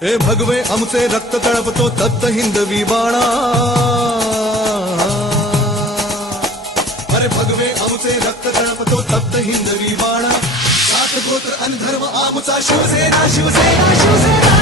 हे भगवे आमचे रक्त तळपतो तत्त हिंदवी बाणा अरे भगवे आमचे रक्त तळपतो तत्त हिंदवी बाणा सात गोत्र आणि धर्म आमचा शिवसेना शिवसेना शिवसेना.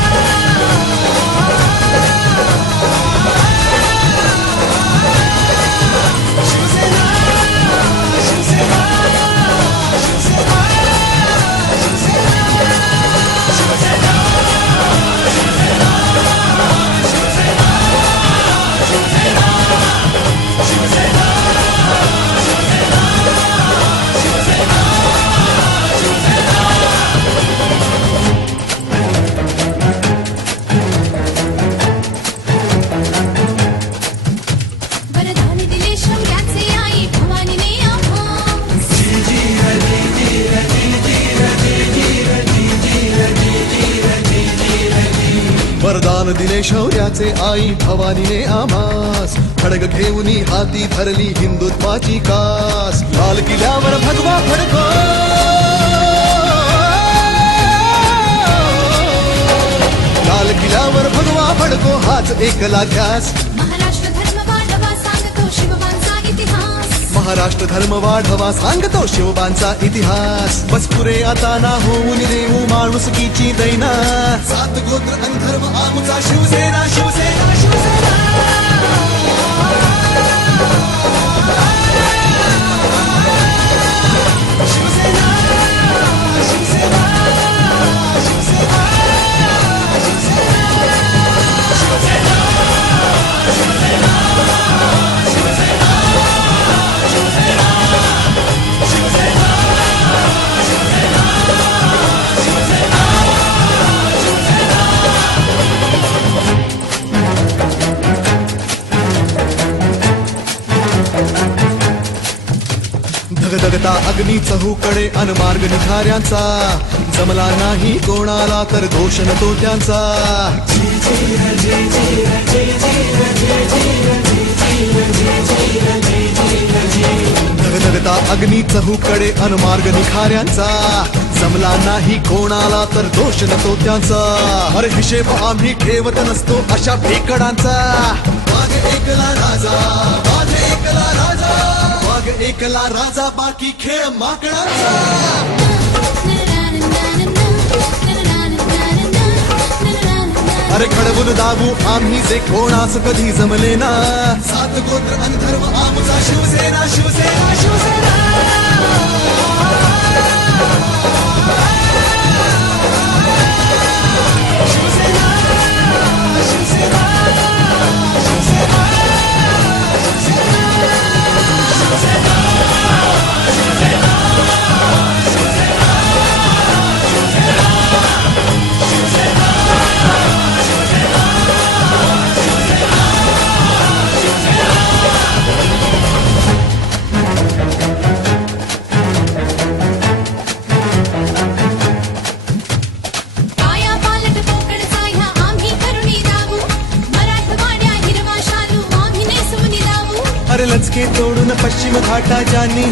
वरदान दिले शौर्याचे आई भवानीने आमास. खडग घेऊन हाती धरली हिंदुत्वाची कास. लाल किल्ल्यावर भगवा फडको लाल किल्ल्यावर भगवा फडको हाच एकला ध्यास महाराष्ट्र धर्म वाढवा सांगतो शिवबांचा इतिहास. बस पुरे आता ना होऊन देऊ माणुसकीची दैना सात गोत्र आणि धर्म आमचा शिवसेना शिवसेना शिवसेना. धगधगता अग्नी चहूकडे अनमार्ग निघाऱ्यांचा जमला नाही कोणाला तर दोष न तो त्यांचा धगधगता अग्नी चहूकडे अनमार्ग निखाऱ्यांचा. जमला नाही कोणाला तर दोष न तो त्यांचा अरे हिशेब आम्ही ठेवत नसतो अशा भेकडांचा माझे एकला राजा माझे एकला राजा. मग एकला राजा बाकी खेळ माकडाचा अरे खडबून दाबू आम्ही जे कोणास कधी जमले ना. सात गोत्र अंधर्व आमचा शिवसेना शिवसेना. अरे लचके तोडून पश्चिम घाटा ज्यांनी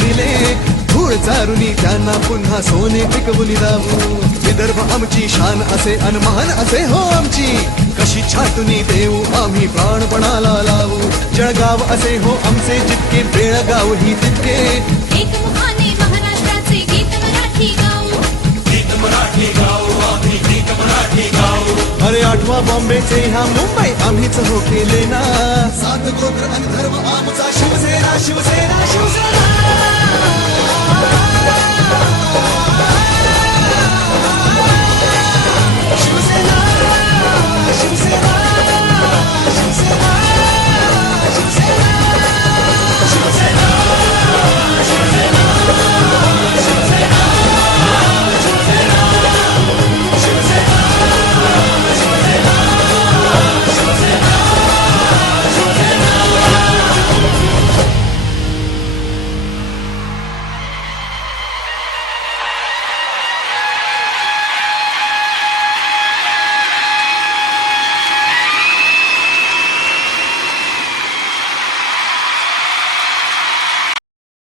दिले. धूळ चारुनी त्यांना पुन्हा सोने पिकवून दावू विदर्भ आमची शान असे अनमान असे हो आमची. कशी छातुनी देऊ आम्ही प्राणपणाला लावू. जळगाव असे हो आमचे जितके बेळगाव ही तितके अरे आठवा बॉम्बेचे ह्या मुंबई आम्हीच हो केले ना. सात गोत्र आणि धर्म आमचा शिवसेना शिवसेना शिवसेना!